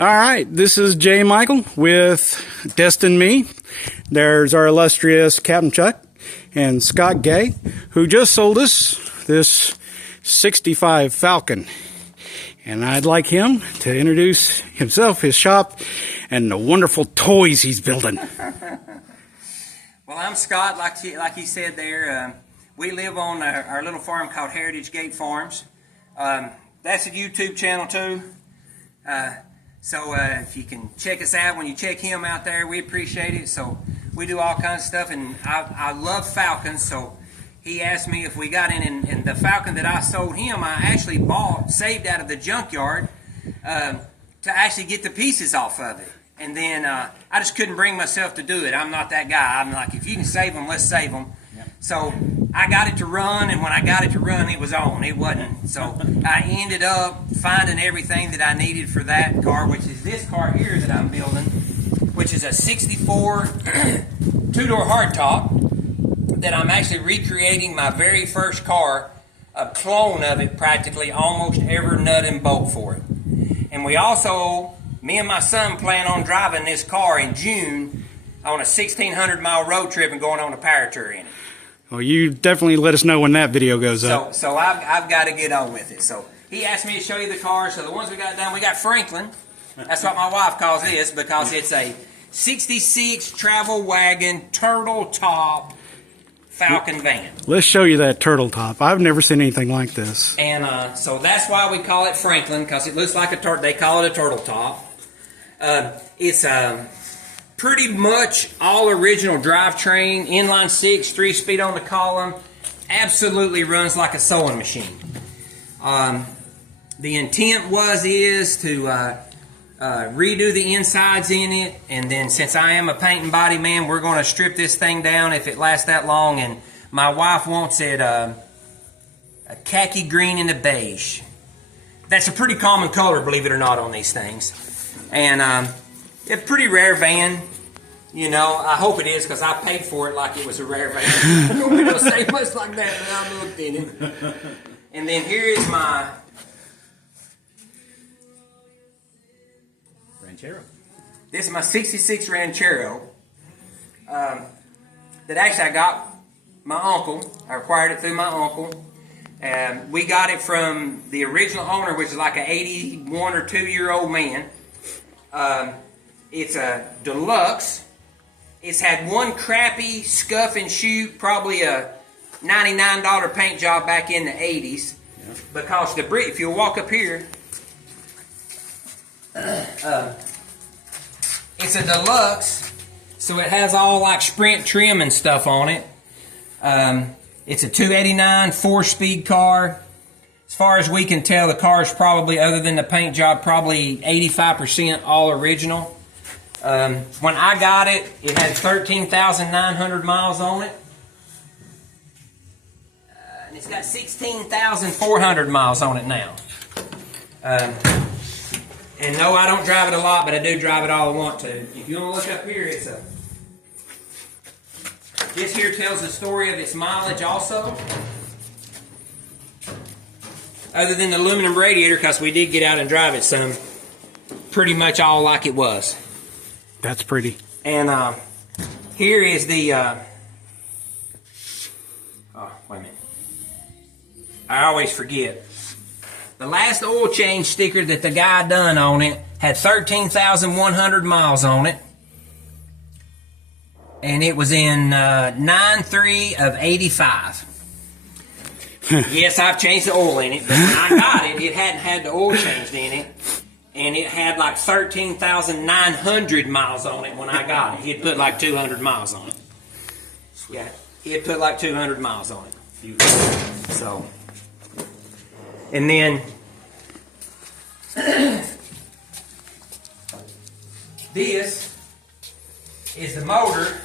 All right, this is J. Michael with Destin Me. There's our illustrious Captain Chuck and Scott Gay, who just sold us this 65 Falcon. And I'd like him to introduce himself, his shop, and the wonderful toys he's building. Well, I'm Scott, like he said there. We live on our little farm called Heritage Gaiit Farms. That's a YouTube channel too. So if you can check us out when you check him out there, we appreciate it. So we do all kinds of stuff, and I love Falcons. So he asked me if we got in, and the Falcon that I sold him, I actually saved out of the junkyard to actually get the pieces off of it. And then I just couldn't bring myself to do it. I'm not that guy. I'm like, if you can save them, let's save them. Yep. So I got it to run, and when I got it to run, it was on. It wasn't. So I ended up finding everything that I needed for that car, which is this car here that I'm building, which is a 64 two-door hardtop that I'm actually recreating my very first car, a clone of it practically, almost every nut and bolt for it. And we also, me and my son plan on driving this car in June on a 1,600-mile road trip and going on a power tour in it. Well, you definitely let us know when that video goes up. So I've got to get on with it. So he asked me to show you the cars. So the ones we got done, we got Franklin. That's what my wife calls this because it's a 66 travel wagon turtle top Falcon van. Let's show you that turtle top. I've never seen anything like this. And so that's why we call it Franklin, because it looks like a turtle. They call it a turtle top. It's pretty much all original drivetrain, inline six, 3-speed on the column. Absolutely runs like a sewing machine. The intent is to redo the insides in it, and then since I am a paint and body man, we're going to strip this thing down if it lasts that long. And my wife wants it a khaki green and a beige. That's a pretty common color, believe it or not, on these things. And it's a pretty rare van, you know. I hope it is, because I paid for it like it was a rare van. I don't want to say much like that, but I looked in it. And then here is my Ranchero. This is my 66 Ranchero that actually I got my uncle. I acquired it through my uncle. We got it from the original owner, which is like an 81 or 2-year-old man. It's a deluxe. It's had one crappy scuff and shoot, probably a $99 paint job back in the 80s. Yeah. Because the brick, if you walk up here, it's a deluxe, so it has all like Sprint trim and stuff on it. It's a 289 4-speed car. As far as we can tell, the car is probably, other than the paint job, probably 85% all original. When I got it, it had 13,900 miles on it. And it's got 16,400 miles on it now. And no, I don't drive it a lot, but I do drive it all I want to. If you want to look up here, this here tells the story of its mileage also. Other than the aluminum radiator, because we did get out and drive it some, pretty much all like it was. That's pretty. And here is the, oh, wait a minute. I always forget. The last oil change sticker that the guy done on it had 13,100 miles on it. And it was in 9/3 of 85. Yes, I've changed the oil in it, but when I got it, it hadn't had the oil changed in it. And it had like 13,900 miles on it when I got it. He'd put like 200 miles on it. Yeah, he'd put like 200 miles on it. So, and then this is the motor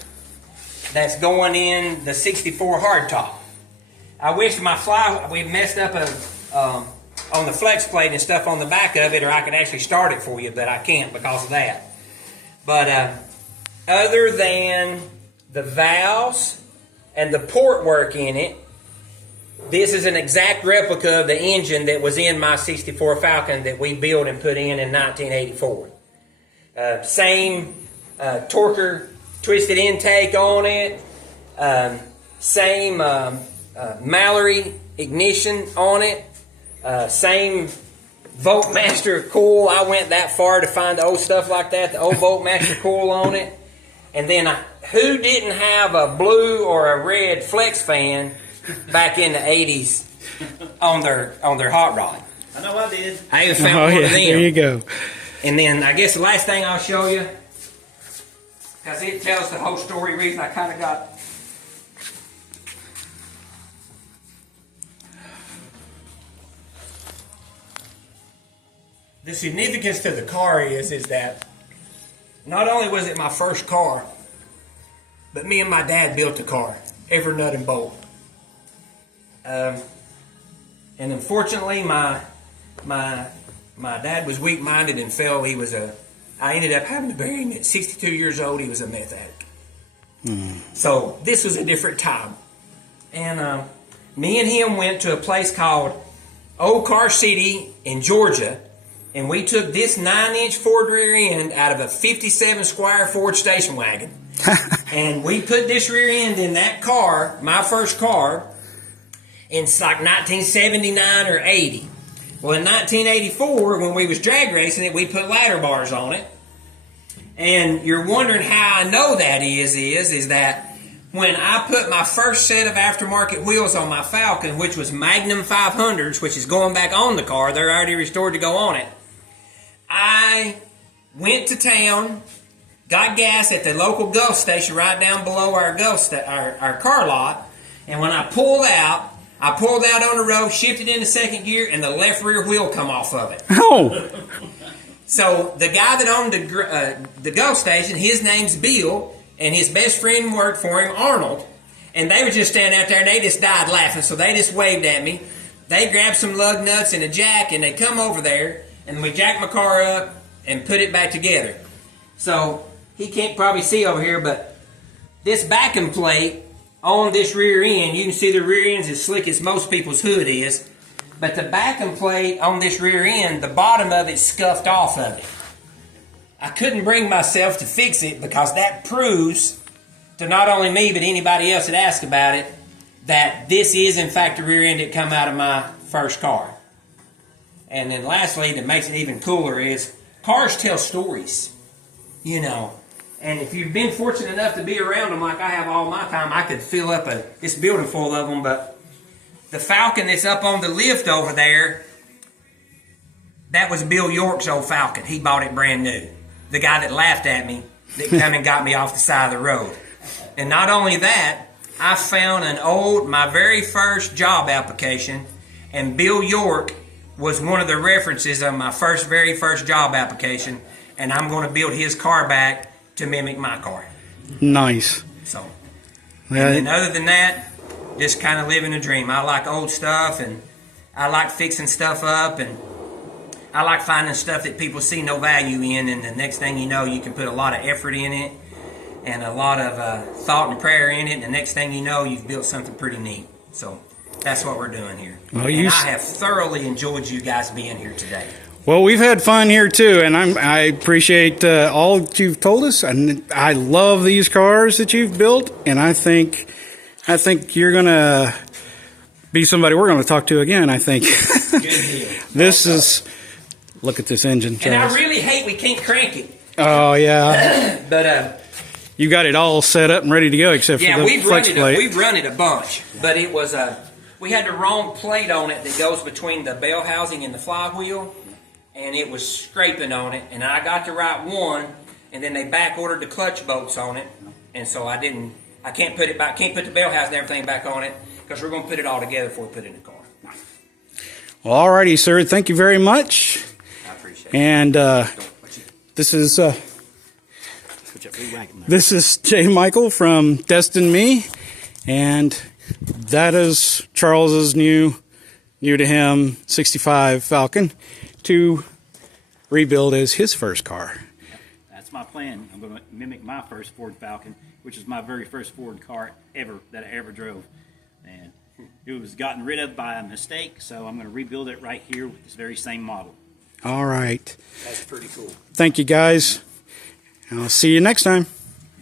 that's going in the 64 hardtop. I wish we messed up on the flex plate and stuff on the back of it, or I could actually start it for you, but I can't because of that. But other than the valves and the port work in it, this is an exact replica of the engine that was in my 64 Falcon that we built and put in 1984. Same torquer twisted intake on it. Same Mallory ignition on it. Same Voltmaster coil. I went that far to find the old stuff like that, the old Voltmaster coil on it. And then who didn't have a blue or a red flex fan back in the 80s on their hot rod? I know I did. I even found one of them. There you go. And then I guess the last thing I'll show you, because it tells the whole story, reason I kind of got. The significance to the car is that not only was it my first car, but me and my dad built the car, every nut and bolt. And unfortunately, my dad was weak-minded and fell. I ended up having to bury him at 62 years old. He was a meth addict. So this was a different time. And me and him went to a place called Old Car City in Georgia, and we took this 9-inch Ford rear end out of a 57 Squire Ford station wagon. And we put this rear end in that car, my first car, in like 1979 or 80. Well, in 1984, when we was drag racing it, we put ladder bars on it. And you're wondering how I know that is that when I put my first set of aftermarket wheels on my Falcon, which was Magnum 500s, which is going back on the car, they're already restored to go on it. I went to town, got gas at the local Gulf station right down below our our car lot, and when I pulled out on the road, shifted into second gear, and the left rear wheel come off of it. Oh! So the guy that owned the Gulf station, his name's Bill, and his best friend worked for him, Arnold, and they were just standing out there, and they just died laughing, so they just waved at me. They grabbed some lug nuts and a jack, and they come over there, and we jacked my car up and put it back together. So he can't probably see over here, but this backing plate on this rear end, you can see the rear end's as slick as most people's hood is, but the backing plate on this rear end, the bottom of it's scuffed off of it. I couldn't bring myself to fix it because that proves to not only me but anybody else that asks about it that this is in fact the rear end that come out of my first car. And then lastly, that makes it even cooler is cars tell stories, you know. And if you've been fortunate enough to be around them like I have all my time, I could fill up this building full of them. But the Falcon that's up on the lift over there, that was Bill York's old Falcon. He bought it brand new. The guy that laughed at me, that come and got me off the side of the road. And not only that, I found my very first job application, and Bill York was one of the references of my very first job application, and I'm going to build his car back to mimic my car. Nice. So, and then other than that, just kind of living a dream. I like old stuff, and I like fixing stuff up, and I like finding stuff that people see no value in, and the next thing you know, you can put a lot of effort in it and a lot of thought and prayer in it, and the next thing you know, you've built something pretty neat. So that's what we're doing here. Well, and I have thoroughly enjoyed you guys being here today. Well, we've had fun here too, and I appreciate all that you've told us, and I love these cars that you've built, and I think you're gonna be somebody we're gonna talk to again. I think. Good deal. This is. Look at this engine, Charles. And I really hate we can't crank it. Oh yeah. But you got it all set up and ready to go, except for the flex plate. We've run it a bunch, but it was we had the wrong plate on it that goes between the bell housing and the flywheel, and it was scraping on it. And I got the right one, and then they back ordered the clutch bolts on it, and so I can't put it back. Can't put the bell housing and everything back on it because we're going to put it all together before we put it in the car. Well, all righty, sir. Thank you very much. And this is J. Michael from Destin Me, and that is Charles's new to him 65 Falcon to rebuild as his first car. That's my plan. I'm going to mimic my first Ford Falcon, which is my very first Ford car that I ever drove, and it was gotten rid of by a mistake. So I'm going to rebuild it right here with this very same model. All right. That's pretty cool. Thank you, guys. I'll see you next time.